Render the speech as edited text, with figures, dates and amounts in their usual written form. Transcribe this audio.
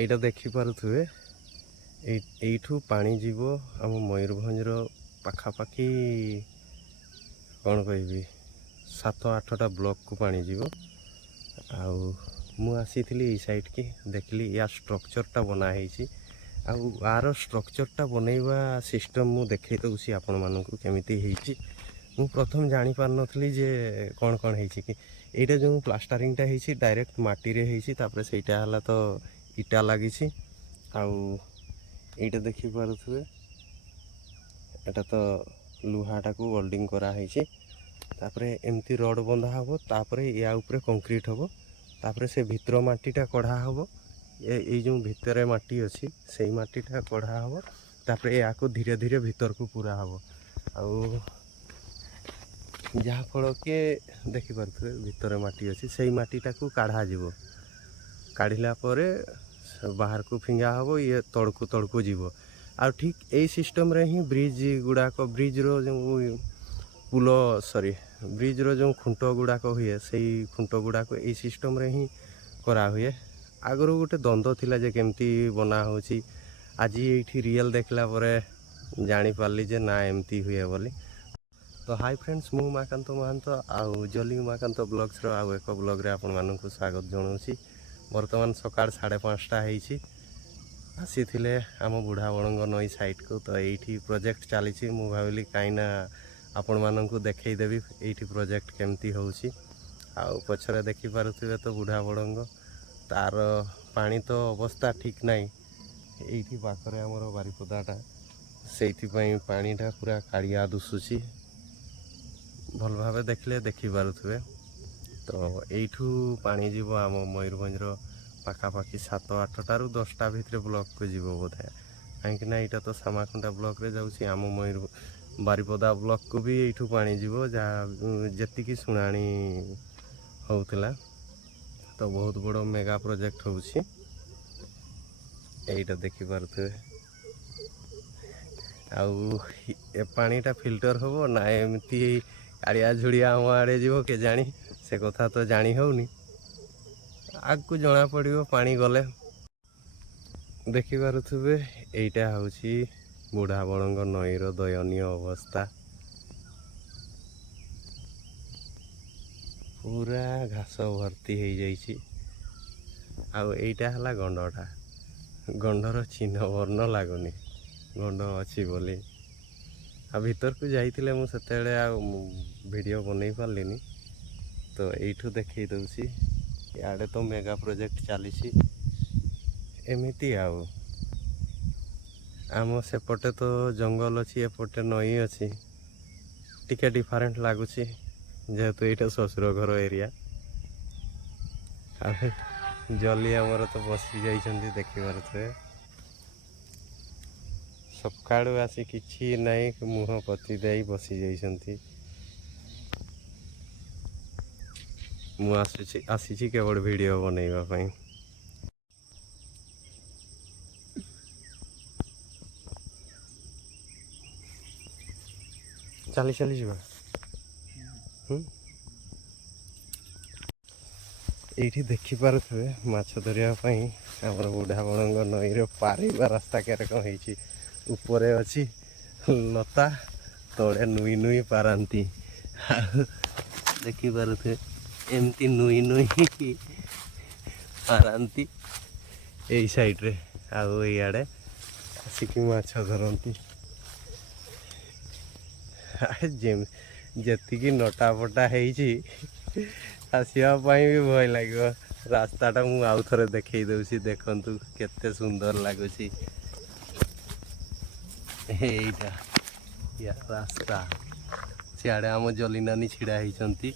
এইটা ଦେଖିପାରୁଥିବେ এইଠୁ ପାଣି ଯିବ ଆମ ମୟୂରଭଞ୍ଜର ପାଖାପାଖି କ'ଣ କହିବି 7-8ଟା ବ୍ଲକକୁ ପାଣି ଯିବ। ଆଉ ମୁଁ ଆସିଥିଲି ଏଇ ସାଇଡ଼୍କି ଦେଖିଲି ୟା ଷ୍ଟ୍ରକ୍ଚର୍ଟା ବନା ହେଇଛି। ଆଉ ଆର ଷ୍ଟ୍ରକ୍ଚର୍ଟା ବନେଇବା ସିଷ୍ଟମ୍ ମୁଁ ଦେଖାଇ ଦେଉଛି ଆପଣମାନଙ୍କୁ କେମିତି ହେଇଛି। ମୁଁ ପ୍ରଥମେ ଜାଣିପାରୁନଥିଲି ଯେ କ'ଣ କ'ଣ ହେଇଛି କି এইটা ଯେଉଁ ପ୍ଲାଷ୍ଟରିଂଟା ହେଇଛି ଡାଇରେକ୍ଟ ମାଟିରେ ହେଇଛି। ତାପରେ ସେଇଟା ହେଲା ତ ଇଟା ଲାଗିଛି। ଆଉ এইটা ଦେଖିପାରୁଥିବେ ଏଟା ତ ଲୁହାଟାକୁ ୱେଲ୍ଡିଂ କରାହେଇଛି। ତାପରେ ଏମିତି ରଡ଼୍ ବନ୍ଧା ହେବ। ତାପରେ ୟା ଉପରେ କଂକ୍ରିଟ୍ ହେବ। ତାପରେ ସେ ଭିତର ମାଟିଟା କଢ଼ା ହେବ। ଏଇ ଯେଉଁ ଭିତରେ ମାଟି ଅଛି ସେଇ ମାଟିଟା କଢ଼ା ହେବ। ତାପରେ ୟାକୁ ଧୀରେ ଧୀରେ ଭିତରକୁ ପୁରା ହେବ। ଆଉ ଯାହାଫଳ କି ଦେଖିପାରୁଥିବେ ଭିତରେ ମାଟି ଅଛି ସେଇ ମାଟିଟାକୁ କାଢ଼ାଯିବ। କାଢ଼ିଲା ପରେ ବାହାରକୁ ଫିଙ୍ଗା ହେବ। ଇଏ ତଳକୁ ତଳକୁ ଯିବ। ଆଉ ଠିକ୍ ଏଇ ସିଷ୍ଟମ୍ରେ ହିଁ ବ୍ରିଜ୍ର ଯେଉଁ ବ୍ରିଜ୍ର ଯେଉଁ ଖୁଣ୍ଟ ଗୁଡ଼ାକ ହୁଏ ସେଇ ଖୁଣ୍ଟ ଗୁଡ଼ାକ ଏଇ ସିଷ୍ଟମ୍ରେ ହିଁ କରାହୁଏ। ଆଗରୁ ଗୋଟେ ଦ୍ୱନ୍ଦ୍ୱ ଥିଲା ଯେ କେମିତି ବନା ହେଉଛି। ଆଜି ଏଇଠି ରିଏଲ୍ ଦେଖିଲା ପରେ ଜାଣିପାରିଲି ଯେ ନା ଏମିତି ହୁଏ ବୋଲି। ତ ହାଇ ଫ୍ରେଣ୍ଡସ୍, ମୁଁ ଉମାକାନ୍ତ ମହାନ୍ତ ଆଉ ଜଲି ଉମାକାନ୍ତ ବ୍ଲଗ୍ସର ଆଉ ଏକ ବ୍ଲଗ୍ରେ ଆପଣମାନଙ୍କୁ ସ୍ୱାଗତ ଜଣାଉଛି। ବର୍ତ୍ତମାନ ସକାଳ 5:30 ହେଇଛି। ଆସିଥିଲେ ଆମ ବୁଢ଼ା ବଳଙ୍ଗ ନଈ ସାଇଟ୍କୁ। ତ ଏଇଠି ପ୍ରୋଜେକ୍ଟ ଚାଲିଛି। ମୁଁ ଭାବିଲି କାହିଁକିନା ଆପଣମାନଙ୍କୁ ଦେଖେଇଦେବି ଏଇଠି ପ୍ରୋଜେକ୍ଟ କେମିତି ହେଉଛି। ଆଉ ପଛରେ ଦେଖିପାରୁଥିବେ ତ ବୁଢ଼ା ବଳଙ୍ଗ, ତାର ପାଣି ତ ଅବସ୍ଥା ଠିକ୍ ନାହିଁ। ଏଇଠି ପାଖରେ ଆମର ବାରିପଦାଟା, ସେଇଥିପାଇଁ ପାଣିଟା ପୁରା କାଳିଆ ଦୁଶୁଛି। ଭଲ ଭାବେ ଦେଖିଲେ ଦେଖିପାରୁଥିବେ। ତ এইଠୁ ପାଣି ଯିବ ଆମ ମୟୂରଭଞ୍ଜର ପାଖାପାଖି 7-8ଟାରୁ 10ଟା ଭିତରେ ବ୍ଲକକୁ ଯିବ ବୋଧେ। କାହିଁକିନା ଏଇଟା ତ ସାମାଖଣ୍ଡା ବ୍ଲକରେ ଯାଉଛି। ଆମ ବାରିପଦା ବ୍ଲକକୁ ବି ଏଇଠୁ ପାଣି ଯିବ ଯାହା ଯେତିକି ଶୁଣାଣି ହେଉଥିଲା। ତ ବହୁତ ବଡ଼ ମେଗା ପ୍ରୋଜେକ୍ଟ ହେଉଛି। এইটা ଦେଖିପାରୁଥିବେ। ଆଉ ଏ ପାଣିଟା ଫିଲ୍ଟର ହେବ ନା ଏମିତି କାଳିଆ ଝୁଡ଼ିଆ ଆମ ଆଡ଼େ ଯିବ କେଜାଣି, ସେ କଥା ତ ଜାଣି ହେଉନି। ଆଗକୁ ଜଣାପଡ଼ିବ ପାଣି ଗଲେ। ଦେଖିପାରୁଥିବେ এইଟା ହେଉଛି ବୁଢ଼ା ବଳଙ୍ଗ ନଈର ଦୟନୀୟ ଅବସ୍ଥା। ପୁରା ଘାସ ଭର୍ତ୍ତି ହେଇଯାଇଛି। ଆଉ ଏଇଟା ହେଲା ଗଣ୍ଡଟା। ଗଣ୍ଡର ଚିହ୍ନ ବର୍ଣ୍ଣ ଲାଗୁନି ଗଣ୍ଡ ଅଛି ବୋଲି। ଆଉ ଭିତରକୁ ଯାଇଥିଲେ ମୁଁ ସେତେବେଳେ ଆଉ ଭିଡ଼ିଓ ବନେଇ ପାରିଲିନି। ତ ଏଇଠୁ ଦେଖେଇ ଦେଉଛି। ଇଆଡ଼େ ତ ମେଗା ପ୍ରୋଜେକ୍ଟ ଚାଲିଛି। ଏମିତି ଆଉ ଆମ ସେପଟେ ତ ଜଙ୍ଗଲ ଅଛି, ଏପଟେ ନଈ ଅଛି। ଟିକେ ଡିଫରେଣ୍ଟ ଲାଗୁଛି ଯେହେତୁ ଏଇଟା ଶ୍ୱଶୁର ଘର ଏରିଆ। ଆଉ ଜଲି ଆମର ତ ବସି ଯାଇଛନ୍ତି ଦେଖିପାରୁଥିବେ। ସକାଳୁ ଆସି କିଛି ନାହିଁ, ମୁହଁ ପୋତି ଦେଇ ବସି ଯାଇଛନ୍ତି। ମୁଁ ଆସିଛି କେବଳ ଭିଡ଼ିଓ ବନେଇବା ପାଇଁ। ଚାଲି ଚାଲି ଯିବା। এইଠି ଦେଖିପାରୁଥିବେ ମାଛ ଧରିବା ପାଇଁ ଆମର ବୁଢ଼ା ବଳଙ୍ଗ ନଈର ପାରିବା ରାସ୍ତା କେରକମ ହେଇଛି। ଉପରେ ଅଛି ଲତା, ତଳେ ନୁଇ ନୁଇ ପାରନ୍ତି। ଆଉ ଦେଖିପାରୁଥିବେ ଏମିତି ନୁଇ ନୁଇ ପାରନ୍ତି ଏଇ ସାଇଡ଼୍ରେ। ଆଉ ଏଇଆଡ଼େ ଆସିକି ମାଛ ଧରନ୍ତି। ଯେତିକି ନଟା ଫଟା ହେଇଛି ଆସିବା ପାଇଁ ବି ଭୟ ଲାଗିବ। ରାସ୍ତାଟା ମୁଁ ଆଉ ଥରେ ଦେଖେଇ ଦେଉଛି, ଦେଖନ୍ତୁ କେତେ ସୁନ୍ଦର ଲାଗୁଛି। ଏଇଟା ରାସ୍ତା। ସିଆଡ଼େ ଆମ ଜଲି ନାନୀ ଛିଡ଼ା ହେଇଛନ୍ତି।